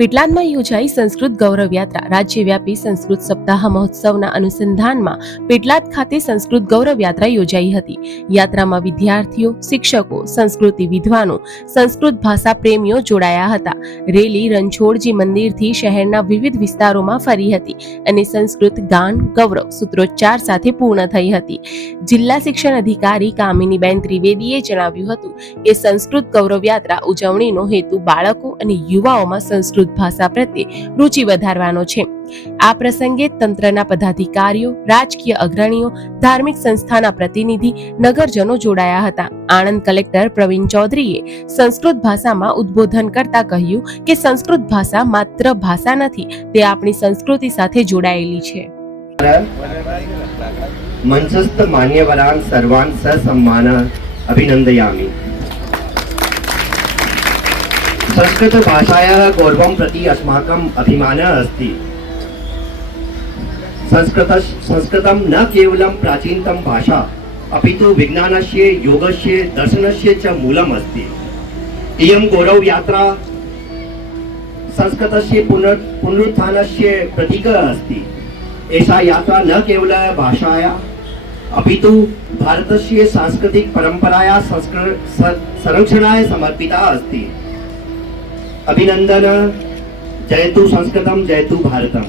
પેટલાદમાં યોજાઈ સંસ્કૃત ગૌરવ યાત્રા રાજ્યવ્યાપી સંસ્કૃત સપ્તાહ મહોત્સવના અનુસંધાનમાં પેટલાદ ખાતે સંસ્કૃત ગૌરવ યાત્રા યોજાઈ હતી। યાત્રામાં વિદ્યાર્થીઓ, શિક્ષકો, સંસ્કૃતિ વિદ્વાનો, સંસ્કૃત ભાષા પ્રેમીઓ જોડાયા હતા। રેલી રણછોડજી મંદિરથી શહેરના વિવિધ વિસ્તારોમાં ફરી હતી અને સંસ્કૃત ગાન ગૌરવ સૂત્રોચ્ચાર સાથે પૂર્ણ થઈ હતી। જિલ્લા શિક્ષણ અધિકારી કામિનીબેન ત્રિવેદીએ જણાવ્યું હતું કે સંસ્કૃત ગૌરવ યાત્રા ઉજવણીનો હેતુ બાળકો અને યુવાઓમાં સંસ્કૃત ભાષા પ્રત્યે રુચિ વધારવાનો છે। આ પ્રસંગે તંત્રના પદાધિકારીઓ, રાજકીય અગ્રણીઓ, ધાર્મિક સંસ્થાના પ્રતિનિધિ, નગરજનો જોડાયા હતા। આણંદ કલેક્ટર પ્રવીણ ચૌધરીએ સંસ્કૃત ભાષામાં ઉદ્બોધન કરતા કહ્યું કે સંસ્કૃત ભાષા માત્ર ભાષા નથી, તે આપણી સંસ્કૃતિ સાથે જોડાયેલી છે। મંચસ્થ માન્યવરાન સર્વાન સસમ્માન અભિનંદયામિ। संस्कृत भाषायाः गौरवं प्रति अस्माकम् अभिमानः अस्ति। संस्कृतं न केवलं प्राचीनतम भाषा अपितु विज्ञानस्य, योगस्य, दर्शनस्य च मूलम् अस्ति। इयं गौरव यात्रा संस्कृतस्य पुनरुत्थानस्य प्रतीकः अस्ति। एषा यात्रा न केवलं भाषायाः अपितु भारतस्य सांस्कृतिक परंपरायाः संरक्षणाय समर्पिता अस्ति। अभिनंदन। जयतु संस्कृतम, जयतु भारतम।